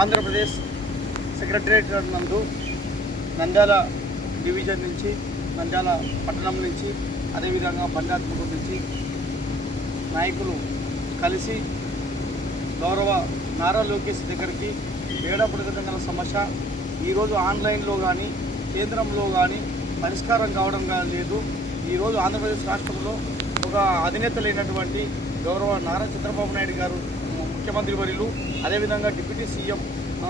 Andhra Pradesh secretariat నందు Nandyal division నుంచి నంద్యాల పట్టణం నుంచి అదేవిధంగా బండాత్మకం నుంచి నాయకులు కలిసి గౌరవ నారా లోకేష్ దగ్గరికి ఏడపడగల గల సమస్య. ఈరోజు ఆన్లైన్లో కానీ కేంద్రంలో కానీ పరిష్కారం కావడం లేదు. ఈరోజు ఆంధ్రప్రదేశ్ రాష్ట్రంలో ఒక అధినేత లేనటువంటి గౌరవ నారా చంద్రబాబు నాయుడు గారు ముఖ్యమంత్రి వర్యులు అదేవిధంగా డిప్యూటీ సీఎం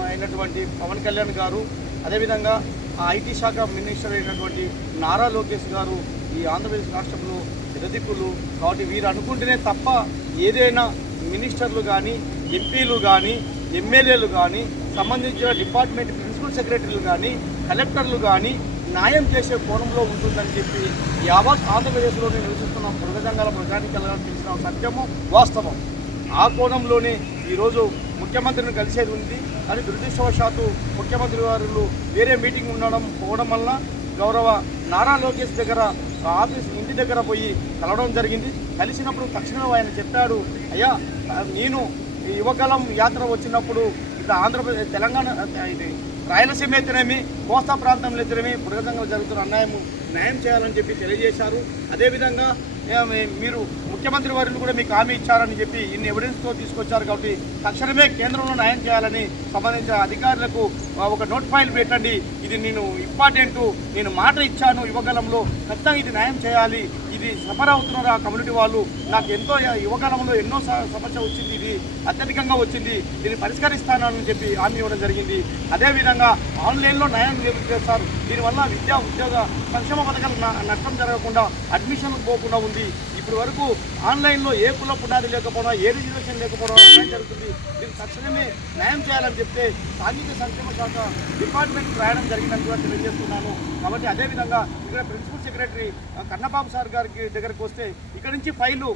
అయినటువంటి పవన్ కళ్యాణ్ గారు అదేవిధంగా ఐటీ శాఖ మినిస్టర్ అయినటువంటి నారా లోకేష్ గారు ఈ ఆంధ్రప్రదేశ్ రాష్ట్రంలో ఎదదిక్కులు కాబట్టి వీరు అనుకుంటేనే తప్ప ఏదైనా మినిస్టర్లు కానీ ఎంపీలు కానీ ఎమ్మెల్యేలు కానీ సంబంధించిన డిపార్ట్మెంట్ ప్రిన్సిపల్ సెక్రటరీలు కానీ కలెక్టర్లు కానీ న్యాయం చేసే కోణంలో ఉంటుందని చెప్పి యావత్ ఆంధ్రప్రదేశ్లో నివసిస్తున్న మృగజంగాల ప్రజానికి తెలిసిన సత్యము వాస్తవం. ఆ కోణంలోనే ఈరోజు ముఖ్యమంత్రిని కలిసేది ఉంది. కానీ దురదృష్టవశాత్తు ముఖ్యమంత్రి వారు వేరే మీటింగ్ ఉండడం పోవడం వల్ల గౌరవ నారా లోకేష్ దగ్గర ఆఫీస్ ఇంటి దగ్గర పోయి కలవడం జరిగింది. కలిసినప్పుడు తక్షణమే ఆయన చెప్పాడు అయ్యా నేను ఈ యువకాలం యాత్ర వచ్చినప్పుడు ఇక ఆంధ్రప్రదేశ్ తెలంగాణ ఇది రాయలసీమ అయితేనేమి కోస్తా ప్రాంతంలో అయితేనేమి బుడగదంగా జరుగుతున్న అన్యాయం న్యాయం చేయాలని చెప్పి తెలియజేశారు. అదేవిధంగా మీరు ముఖ్యమంత్రి వారిని కూడా మీకు హామీ ఇచ్చారని చెప్పి ఇన్ని ఎవిడెన్స్తో తీసుకొచ్చారు కాబట్టి తక్షణమే కేంద్రంలో న్యాయం చేయాలని సంబంధించిన అధికారులకు ఒక నోట్ ఫైల్ పెట్టండి. ఇది నేను ఇంపార్టెంట్ నేను మాట ఇచ్చాను యువగలంలో. ఖచ్చితంగా ఇది న్యాయం చేయాలి. ఇది సఫర్ అవుతున్నారు ఆ కమ్యూనిటీ వాళ్ళు? నాకు ఎంతో యువకాలంలో ఎన్నో స- సమస్య వచ్చింది. ఇది అత్యధికంగా వచ్చింది. దీన్ని పరిష్కరిస్తానని చెప్పి హామీ ఇవ్వడం జరిగింది. అదేవిధంగా ఆన్లైన్లో న్యాయం చేస్తారు దీనివల్ల విద్యా ఉద్యోగ సంక్షేమ పథకాలు న- నష్టం జరగకుండా అడ్మిషన్ పోకుండా ఉంది. ఇప్పటి వరకు ఆన్లైన్లో ఏ కుల పునాది లేకపోవడం ఏ రిజర్వేషన్ లేకపోవడం అన్యాయం జరుగుతుంది. దీనికి తక్షణమే న్యాయం చేయాలని చెప్తే సాంఘిక సంక్షేమ శాఖ డిపార్ట్మెంట్ రాయడం జరిగిందని కూడా తెలియజేస్తున్నాను. కాబట్టి అదేవిధంగా ఇక్కడ ప్రిన్సిపల్ సెక్రటరీ కన్నబాబు సార్ గారికి దగ్గరకు వస్తే ఇక్కడ నుంచి ఫైలు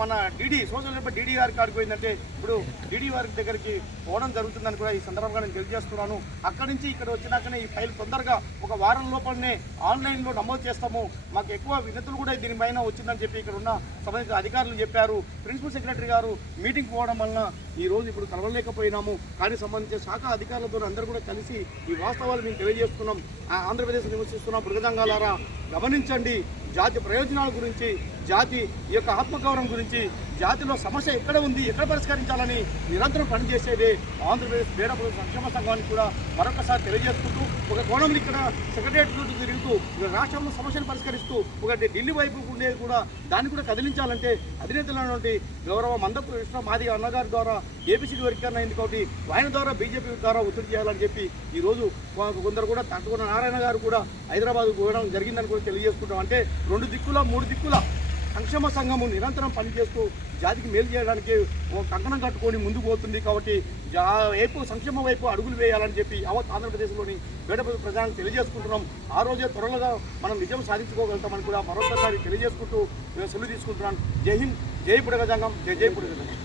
మన డీడీ సోషల్ వెల్ఫేర్ డీడీ గారికి కాడికి ఇప్పుడు డీడీ వారి దగ్గరికి పోవడం జరుగుతుందని కూడా ఈ సందర్భంగా నేను తెలియజేస్తున్నాను. అక్కడి నుంచి ఇక్కడ వచ్చినాకనే ఈ ఫైల్ తొందరగా ఒక వారం లోపలనే ఆన్లైన్లో నమోదు చేస్తాము. మాకు ఎక్కువ వినతులు కూడా దీనిపైన వచ్చిందని చెప్పి ఇక్కడ ఉన్న సంబంధిత అధికారులు చెప్పారు. ప్రిన్సిపల్ సెక్రటరీ గారు మీటింగ్ పోవడం వలన ఈ రోజు ఇప్పుడు కలవలేకపోయినాము. కానీ సంబంధించిన శాఖ అధికారులతో అందరూ కూడా కలిసి ఈ వాస్తవాలు మేము తెలియజేస్తున్నాం. ఆంధ్రప్రదేశ్ నివసిస్తున్న మృగదంగాలారా గమనించండి. జాతి ప్రయోజనాల గురించి జాతి ఈ యొక్క ఆత్మగౌరవం గురించి జాతిలో సమస్య ఎక్కడ ఉంది ఎక్కడ పరిష్కరించాలని నిరంతరం పనిచేసేదే ఆంధ్రప్రదేశ్ పేద సంక్షేమ సంఘానికి కూడా మరొకసారి తెలియజేసుకుంటూ ఒక కోణంలో ఇక్కడ సెక్రటరియట్ చుట్టూ తిరుగుతూ రాష్ట్రంలో సమస్యను పరిష్కరిస్తూ ఒక ఢిల్లీ వైపు ఉండేది కూడా దాన్ని కూడా కదిలించాలంటే అధినేతలైనటువంటి గౌరవ మందపు కృష్ణ మాది అన్నగారి ద్వారా ఏపీసీడీ వర్గీకరణ అయింది కాబట్టి ఆయన ద్వారా బీజేపీ ద్వారా ఒత్తిడి చేయాలని చెప్పి ఈరోజు కొందరు కూడా తట్టుకున్న నారాయణ గారు కూడా హైదరాబాద్ పోవడం జరిగిందని కూడా తెలియజేసుకుంటాం. అంటే రెండు దిక్కుల మూడు దిక్కుల సంక్షేమ సంఘము నిరంతరం పనిచేస్తూ జాతికి మేలు చేయడానికి ఓ కంకణం కట్టుకొని ముందుకు పోతుంది కాబట్టి జా వైపు సంక్షేమ వైపు అడుగులు వేయాలని చెప్పి యావత్ ఆంధ్రప్రదేశ్లోని బేడ ప్రజలను తెలియజేసుకుంటున్నాం. ఆ రోజే త్వరలో మనం నిజం సాధించుకోగలుగుతామని కూడా మరొకసారి తెలియజేసుకుంటూ సెలవు తీసుకుంటున్నాను. జై హింద్ జై పుడగజంగం జై జై పుడగజంగం